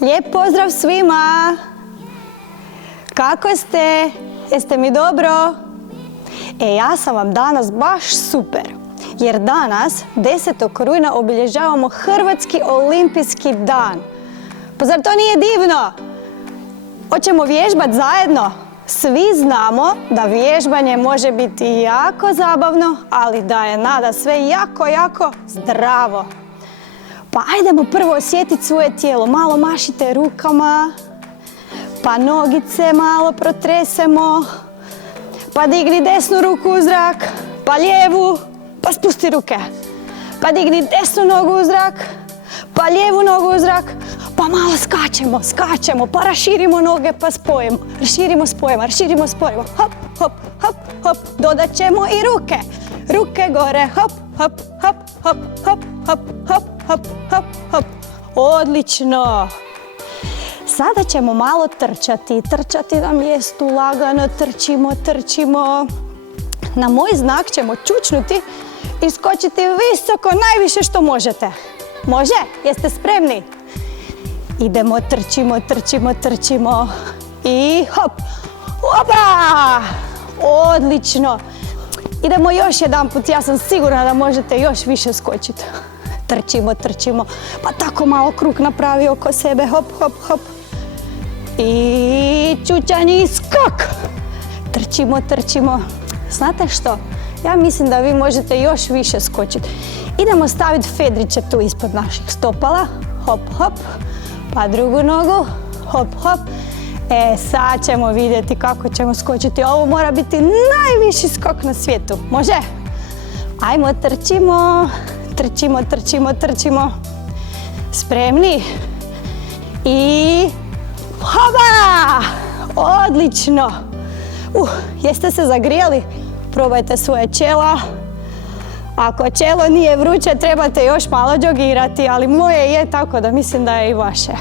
Lijep pozdrav svima! Kako ste? Jeste mi dobro? Ja sam vam danas baš super, jer danas 10. rujna obilježavamo Hrvatski olimpijski dan. Pa zar to nije divno? Hoćemo vježbati zajedno? Svi znamo da vježbanje može biti jako zabavno, ali da je nada sve jako zdravo. Pa ajdemo prvo osjetiti svoje tijelo. Malo mašite rukama, pa nogice malo protresemo, pa digni desnu ruku u zrak, pa lijevu, pa spusti ruke. Pa digni desnu nogu u zrak, pa lijevu nogu u zrak, pa malo skačemo, pa raširimo noge pa spojimo. Raširimo, spojimo. Hop, hop, hop, hop. Dodat ćemo i ruke. Ruke gore, hop, hop, hop, hop, hop, hop, hop, hop, hop, hop. Odlično. Sada ćemo malo trčati na mjestu, lagano trčimo. Na moj znak ćemo čučnuti i skočiti visoko, najviše što možete. Može? Jeste spremni? Idemo, trčimo i hop, opa! Odlično! Idemo još jedan put, ja sam sigurna da možete još više skočiti. Trčimo, pa tako malo krug napravi oko sebe, hop, hop, hop. I čučanji skok! Trčimo. Znate što? Ja mislim da vi možete još više skočiti. Idemo staviti fedriće tu ispod naših stopala, hop, hop. Pa drugu nogu, hop, hop. Sad ćemo vidjeti kako ćemo skočiti. Ovo mora biti najviši skok na svijetu. Može? Ajmo, trčimo. Spremni? I hoba! Odlično! Jeste se zagrijali? Probajte svoje čela. Ako čelo nije vruće, trebate još malo džogirati, ali moje je tako da mislim da je i vaše.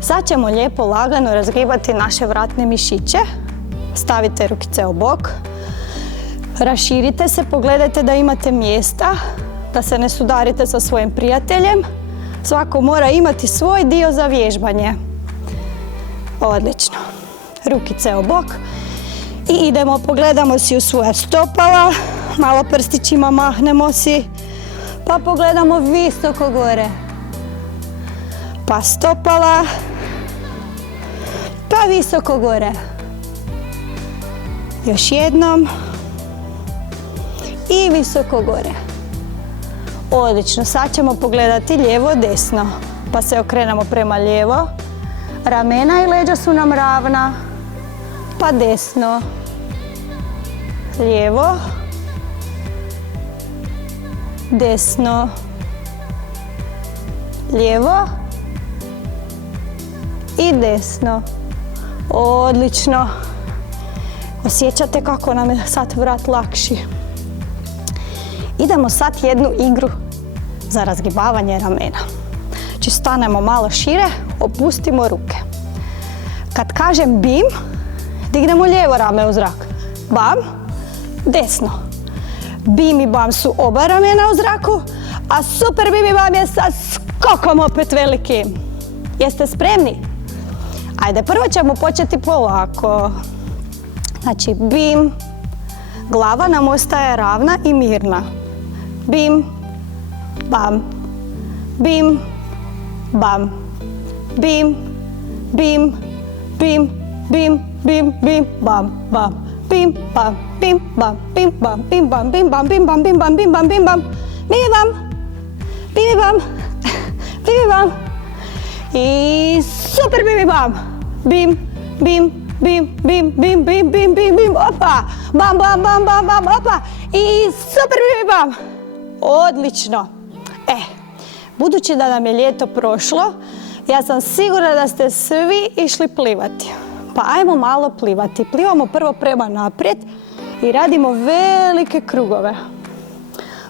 Sad ćemo lijepo lagano razgibati naše vratne mišiće. Stavite rukice u bok. Raširite se, pogledajte da imate mjesta, da se ne sudarite sa svojim prijateljem. Svako mora imati svoj dio za vježbanje. Odlično. Rukice u bok. I idemo, pogledamo si u svoja stopala. Malo prstićima mahnemo si. Pa pogledamo visoko gore. Pa stopala. Pa visoko gore. Još jednom. I visoko gore. Odlično. Sad ćemo pogledati lijevo, desno. Pa se okrenemo prema lijevo. Ramena i leđa su nam ravna. Pa desno. Lijevo. Desno. Lijevo. I desno. Odlično. Osjećate kako nam je sad vrat lakši. Idemo sad jednu igru za razgibavanje ramena. Znači stanemo malo šire, opustimo ruke. Kad kažem bim, dignemo lijevo rame u zrak. Bam, desno. Bim i bam su oba ramena u zraku, a super bim i bam je sa skokom opet velikim. Jeste spremni? Ajde, prvo ćemo početi polako. Znači bim, glava nam ostaje ravna i mirna. Bim, bam, bim, bam, bim, bim, bim, bim, bim, bim, bam, bam, bim, bam, bim, bam, bim, bam, bim, bam, bim, bam, bim, bam, bim, bam, bim, bam, bim, bam, bim, bam, bim, bam, bim, bam. I super bim, bam, bim, bim, bim, bim, bim, bim, bim, bim, bim, opa, bam, bam, bam, bam, bam, opa. I super bim, bam. Odlično. Budući da nam je ljeto prošlo, ja sam sigurna da ste svi išli plivati. Pa ajmo malo plivati. Plivamo prvo prema naprijed i radimo velike krugove.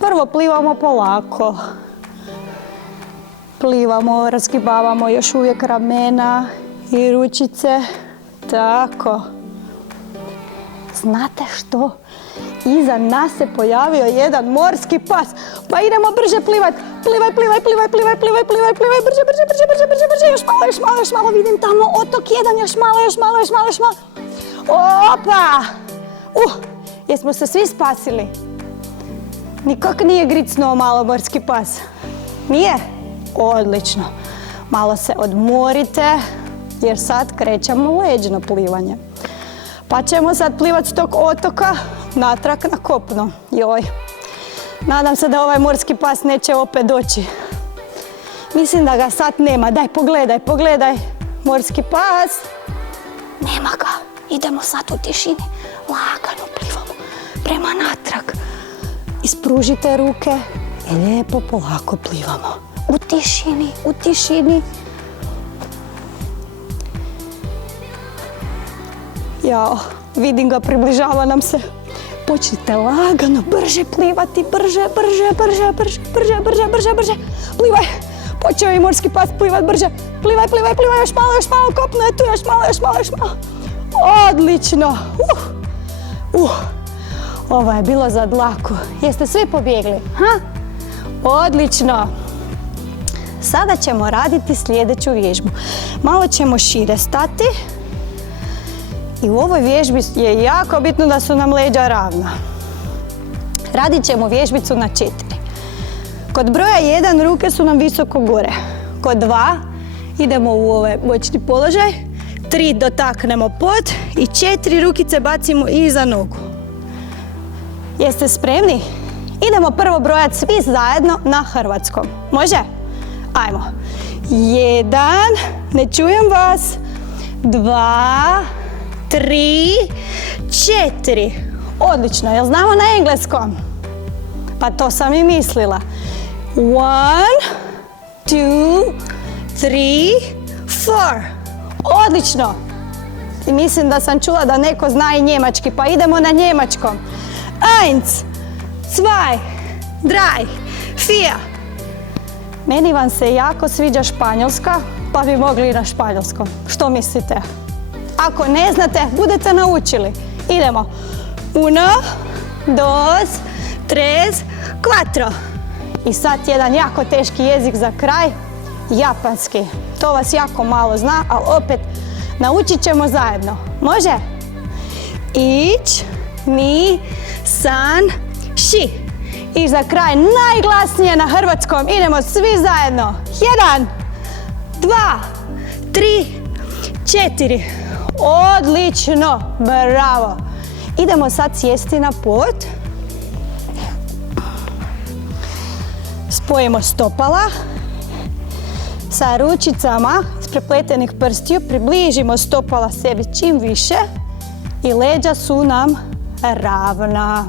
Prvo plivamo polako. Plivamo, razgibavamo još uvijek ramena i ručice. Tako. Znate što? iza nas se pojavio jedan morski pas. Pa idemo brže plivat. Plivaj, plivaj, plivaj, plivaj, plivaj, plivaj, plivaj, brže, brže, brže, brže, brže, brže, još malo, još malo, još malo, vidim tamo otok jedan, još malo, još malo, još malo, još malo. Opa! Jesmo se svi spasili? Nikak nije gricnuo malo morski pas. Nije? Odlično. Malo se odmorite, jer sad krećemo leđno plivanje. Pa ćemo sad plivat s tog otoka natrag na kopno. Joj. Nadam se da ovaj morski pas neće opet doći. Mislim da ga sad nema. Daj, pogledaj, pogledaj. Morski pas. Nema ga. Idemo sad u tišini. Lagano plivamo prema natrag. Ispružite ruke i lijepo polako plivamo. U tišini, u tišini. Jao, vidim ga, približava nam se. Počnite lagano, brže plivati, brže, brže, brže, brže, brže, brže, brže, brže. Plivaj, počeo je morski pas plivat brže. Plivaj, plivaj, plivaj, još malo, kopno je tu, još malo, još malo, još malo. Odlično. Ovo je bilo za dlaku. Jeste svi pobjegli? Ha? Odlično. Sada ćemo raditi sljedeću vježbu. Malo ćemo šire stati. I u ovoj vježbi je jako bitno da su nam leđa ravna. Radit ćemo vježbicu na 4. Kod broja 1 ruke su nam visoko gore. Kod 2 idemo u ovaj bočni položaj. 3 dotaknemo pod i 4 rukice bacimo iza nogu. Jeste spremni? Idemo prvo brojati svi zajedno na hrvatskom. Može? Ajmo. 1, ne čujem vas. 2, 3, 4. Odlično, jel znamo na engleskom? Pa to sam i mislila. 1, 2, 3, 4. Odlično. I mislim da sam čula da neko zna i njemački, pa idemo na njemačkom. 1, 2, 3, 4. Meni vam se jako sviđa španjolska, pa bi mogli i na španjolskom. Što mislite? Ako ne znate, budete naučili. Idemo. 1, 2, 3, 4. I sad jedan jako teški jezik za kraj. Japanski. To vas jako malo zna, ali opet naučit ćemo zajedno. Može? Ich, ni, san, shi. I za kraj najglasnije na hrvatskom. Idemo svi zajedno. 1, 2, 3, 4. Odlično. Bravo. Idemo sad sjesti na pod. Spojimo stopala. Sa ručicama iz prepletenih prstiju približimo stopala sebi čim više i leđa su nam ravna.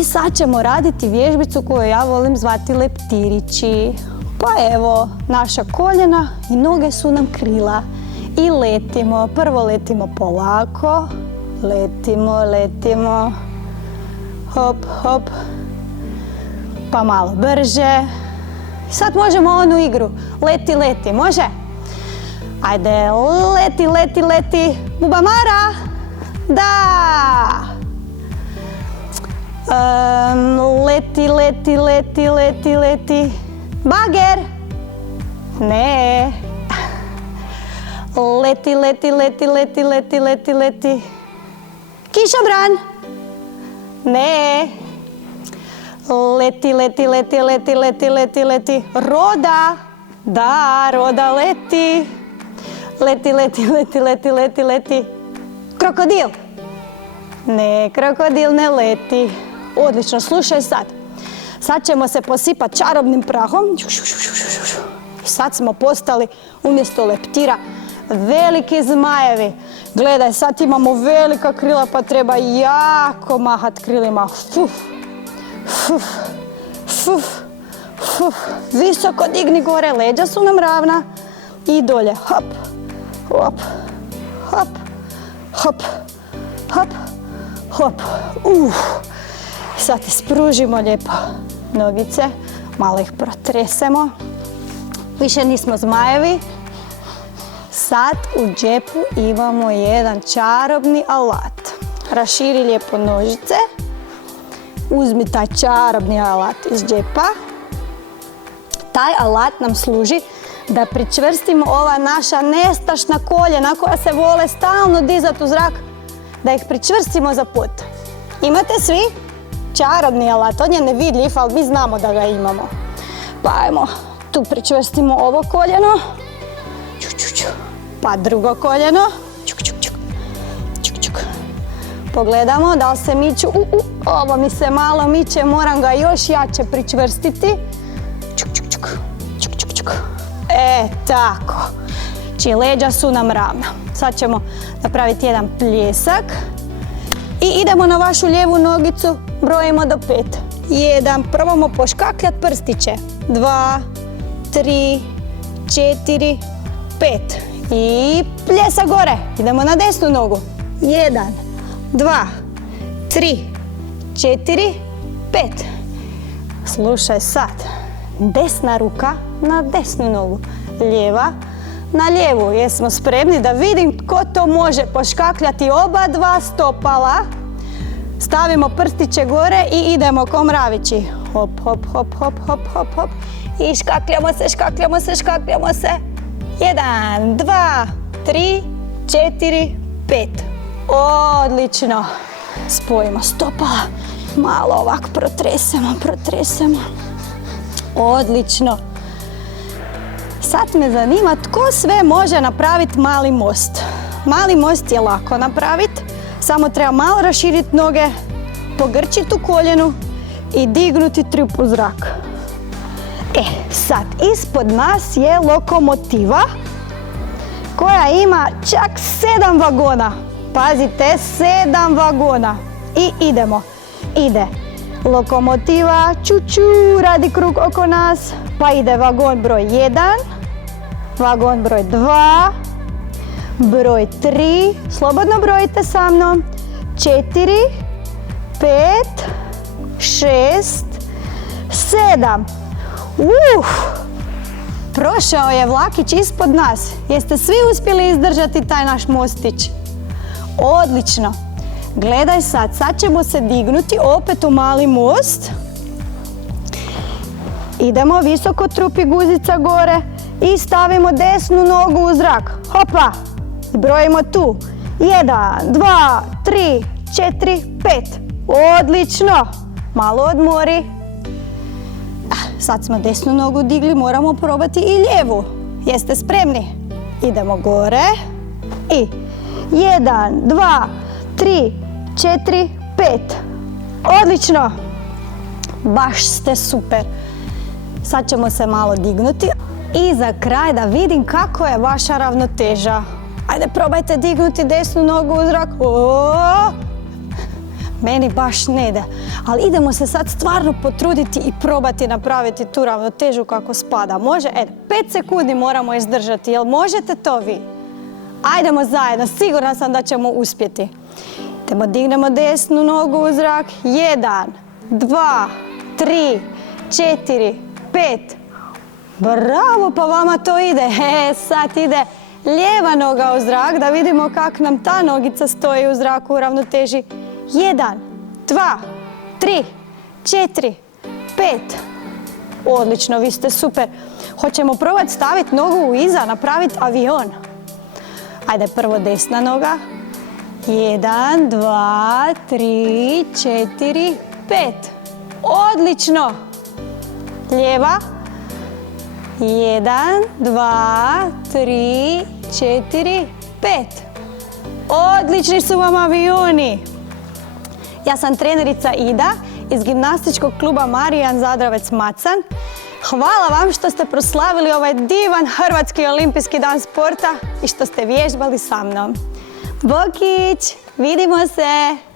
I sad ćemo raditi vježbicu koju ja volim zvati leptirići. Pa evo, naša koljena i noge su nam krila. I letimo. Prvo letimo polako. Letimo, letimo. Hop, hop. Pa malo brže. Sad možemo onu igru. Leti, leti. Može? Ajde, leti, leti, leti. Bubamara. Da. Leti, leti, leti, leti, leti. Bager. Ne. Leti, leti, leti, leti, leti, leti, leti. Kišobran. Ne. Leti, leti, leti, leti, leti, leti, leti. Roda. Da, roda leti. Leti, leti, leti, leti, leti, leti. Krokodil. Ne, krokodil ne leti. Odlično, slušaj sad. Sad ćemo se posipati čarobnim prahom. I sad smo postali umjesto leptira veliki zmajevi. Gledaj, sad imamo velika krila pa treba jako mahat krilima. Fuf, fuf, fuf, fuf. Visoko digni gore, leđa su nam ravna. I dolje, hop, hop, hop, hop, hop, hop. Sad ispružimo lijepo nogice, malo ih protresemo. Više nismo zmajevi. Sad u džepu imamo jedan čarobni alat. raširi lijepo nožice. Uzmi taj čarobni alat iz džepa. Taj alat nam služi da pričvrstimo ova naša nestašna koljena koja se vole stalno dizati u zrak, da ih pričvrstimo za put. Imate svi? Čarobni alat, on je nevidljiv, ali mi znamo da ga imamo. Pa ajmo, tu pričvrstimo ovo koljeno. Pa drugo koljeno. Pogledamo da li se miču. Ovo mi se malo miče, moram ga još jače pričvrstiti. Tako. Čiji leđa su nam ravna. Sad ćemo napraviti jedan pljesak. I idemo na vašu lijevu nogicu, brojimo do 5. 1, probamo poškakljati prstiće. 2, 3, 4, 5. I pljesak gore. Idemo na desnu nogu. 1, 2, 3, 4, 5. Slušaj sad. Desna ruka na desnu nogu. Lijeva na lijevu. Jesmo spremni da vidim tko to može poškakljati oba dva stopala. Stavimo prstiće gore i idemo ko mravići. Hop, hop, hop, hop, hop, hop, hop. I škakljamo se, škakljamo se, škakljamo se. 1, 2, 3, 4, 5. Odlično. Spojimo stopala. Malo ovako protresemo, protresemo. Odlično. Sad me zanima tko sve može napraviti mali most. Mali most je lako napraviti. Samo treba malo raširiti noge, pogrčiti u koljenu i dignuti trup u zrak. Sad ispod nas je lokomotiva koja ima čak 7 vagona. Pazite, 7 vagona. I idemo. Ide lokomotiva, čuču, radi krug oko nas. Pa ide vagon broj 1, vagon broj 2, broj 3, slobodno brojite sa mnom, 4, 5, 6, 7. Prošao je vlakić ispod nas. Jeste svi uspjeli izdržati taj naš mostić? Odlično. Gledaj sad, sad ćemo se dignuti opet u mali most. Idemo visoko, trupi guzica gore i stavimo desnu nogu u zrak. Hopa! Brojimo tu. 1, 2, 3, 4, 5. Odlično! Malo odmori. Sad smo desnu nogu digli, moramo probati i lijevu. Jeste spremni? Idemo gore. I 1, 2, 3, 4, 5. Odlično! Baš ste super. Sad ćemo se malo dignuti. I za kraj da vidim kako je vaša ravnoteža. Ajde, probajte dignuti desnu nogu u zrak. Meni baš ne ide. Ali idemo se sad stvarno potruditi i probati napraviti tu ravnotežu kako spada. Može? 5 sekundi moramo izdržati. Jel možete to vi? Ajdemo zajedno. Sigurna sam da ćemo uspjeti. Idemo, dignemo desnu nogu u zrak. 1, 2, 3, 4, 5. Bravo, pa vama to ide. Sad ide lijeva noga u zrak, da vidimo kako nam ta nogica stoji u zraku u ravnoteži. 1, 2, 3, 4, 5. Odlično, vi ste super. Hoćemo probati staviti nogu iza, napraviti avion. Ajde, prvo desna noga. 1, 2, 3, 4, 5. Odlično. Lijeva. 1, 2, 3, 4, 5. Odlični su vam avioni. Ja sam trenerica Ida iz gimnastičkog kluba Marijan Zadravec Macan. Hvala vam što ste proslavili ovaj divan Hrvatski olimpijski dan sporta i što ste vježbali sa mnom. Bokić, vidimo se!